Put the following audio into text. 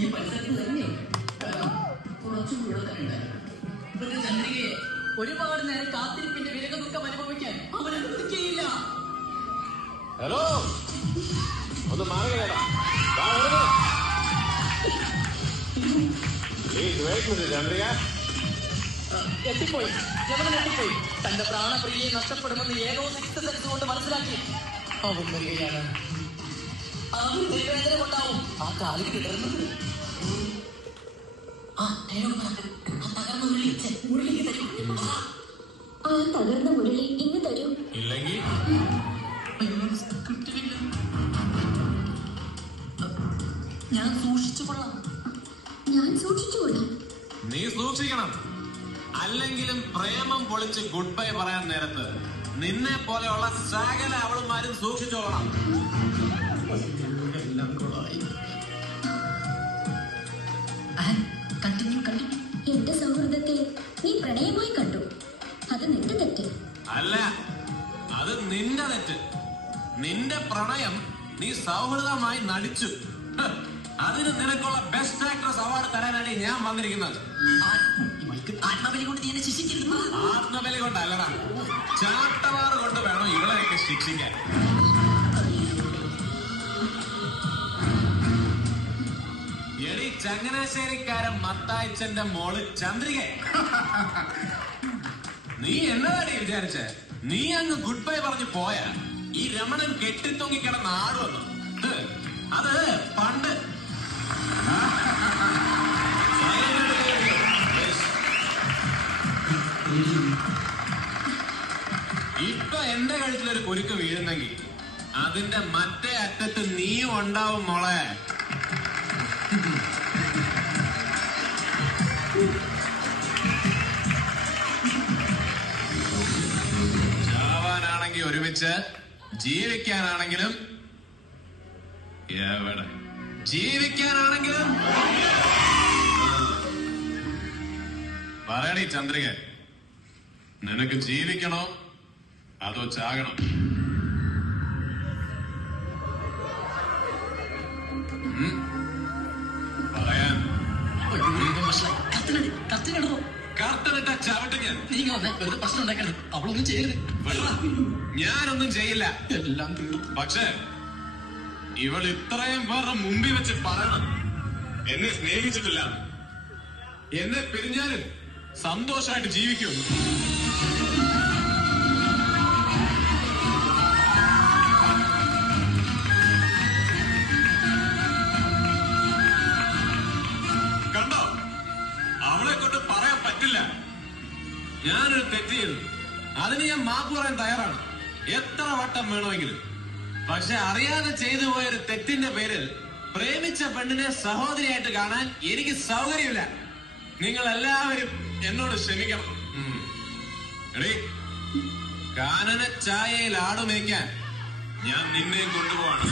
ഈ പരിസരത്ത് തന്നെ കുറച്ചുകൂടെ തന്നെ ചന്ദ്രികയെ ഒരുപാട് നേരം കാത്തിരിപ്പിന്റെ വിരകദുഃഖം അനുഭവിക്കാൻ അവൻ അനുവദിക്കുകയില്ല. ഹലോ, ഒന്ന് മാറുകയാണ്. ചന്ദ്രിക എത്തിപ്പോയി, ജവനം എത്തിപ്പോയി. തന്റെ പ്രാണപ്രിയെ നഷ്ടപ്പെടുമെന്ന് ഏതോ സിക്സ് സെൻസ് കൊണ്ട് മനസ്സിലാക്കി അവൻ വരികയാണ്. അവൻ വേദന കൊണ്ടാവും ആ കാലിൽ കിടന്നത്. ആ തകർന്ന മുരളി തരൂ. ആ തകർന്ന മുരളി ഇങ്ങ് തരൂ. ഇല്ലെങ്കിൽ ഞാൻ സൂക്ഷിച്ചുകൊള്ളാം. ഞാൻ സൂക്ഷിച്ചുകൊള്ളാം. നീ സൂക്ഷിക്കണം. അല്ലെങ്കിലും പ്രേമം പൊളിച്ച് ഗുഡ് ബൈ പറയാൻ നേരത്ത് നിന്നെ പോലെയുള്ള സകല അവളുമാരും സൂക്ഷിച്ചോളണം. എന്റെ സൗഹൃദത്തെ നീ പ്രണയമായി കണ്ടു. അത് നിന്റെ തെറ്റ് അല്ല, അത് നിന്റെ തെറ്റ്. നിന്റെ പ്രണയം നീ സൗഹൃദമായി നടിച്ചു. അതിന് നിനക്കുള്ള ബെസ്റ്റ് ആക്ട്രസ് അവാർഡ് തരാനാണ് ഞാൻ വന്നിരിക്കുന്നത്. ആത്മബലി കൊണ്ട് നീ എന്നെ ശിക്ഷിക്കരുത്. ആത്മബലി കൊണ്ടല്ലടാ, ചാട്ടവാറ് കൊണ്ട് വേണം ഇവളെയൊക്കെ ശിക്ഷിക്കാൻ. എടി ചങ്ങനാശ്ശേരിക്കാരൻ മത്തായിച്ചന്റെ മോള് ചന്ദ്രിക, നീ എന്നതാടി വിചാരിച്ചേ? നീ അങ്ങ് ഗുഡ് ബൈ പറഞ്ഞു പോയാ ഈ രമണൻ കെട്ടിത്തൊങ്ങിക്കിടന്ന ആട് വന്നു. അത് പണ്ട് ഇപ്പൊ എന്റെ കഴുത്തിലൊരു കുരുക്ക് വീഴുന്നെങ്കിൽ അതിന്റെ മറ്റേ അറ്റത്ത് നീയും ഉണ്ടാവും മോളെ. ചാവാനാണെങ്കിൽ ഒരുമിച്ച്, ജീവിക്കാനാണെങ്കിലും എവിടെ ജീവിക്കാനാണെങ്കിലും. പറയണി ചന്ദ്രിക, നിനക്ക് ജീവിക്കണോ അതോ ചാകണം? പറയാൻ കർത്തനിട്ട ചവിട്ട് ഞാൻ. പ്രശ്നം ഉണ്ടാക്കരുത്. അവളൊന്നും ചെയ്യരുത്. ഞാനൊന്നും ചെയ്യില്ല, എല്ലാം തീർന്നു. പക്ഷേ ഇവൾ ഇത്രയും പേരുടെ മുമ്പിൽ വെച്ച് പറയണം എന്നെ സ്നേഹിച്ചിട്ടില്ല, എന്നെ പിരിഞ്ഞാലും സന്തോഷമായിട്ട് ജീവിക്കുമെന്ന്. കണ്ടോ, അവളെ കൊണ്ട് പറയാൻ പറ്റില്ല. ഞാനൊരു തെറ്റ് ചെയ്തു, അതിന് ഞാൻ മാപ്പ് പറയാൻ തയ്യാറാണ്, എത്ര വട്ടം വേണമെങ്കിലും. പക്ഷെ അറിയാതെ ചെയ്തു പോയൊരു തെറ്റിന്റെ പേരിൽ പ്രേമിച്ച പെണ്ണിനെ സഹോദരിയായിട്ട് കാണാൻ എനിക്ക് സൗകര്യമില്ല. നിങ്ങൾ എല്ലാവരും എന്നോട് ക്ഷമിക്കണം. എടീ, കാനന ചായയിൽ ആടുമേക്കാൻ ഞാൻ നിന്നെ കൊണ്ടുപോവാണ്.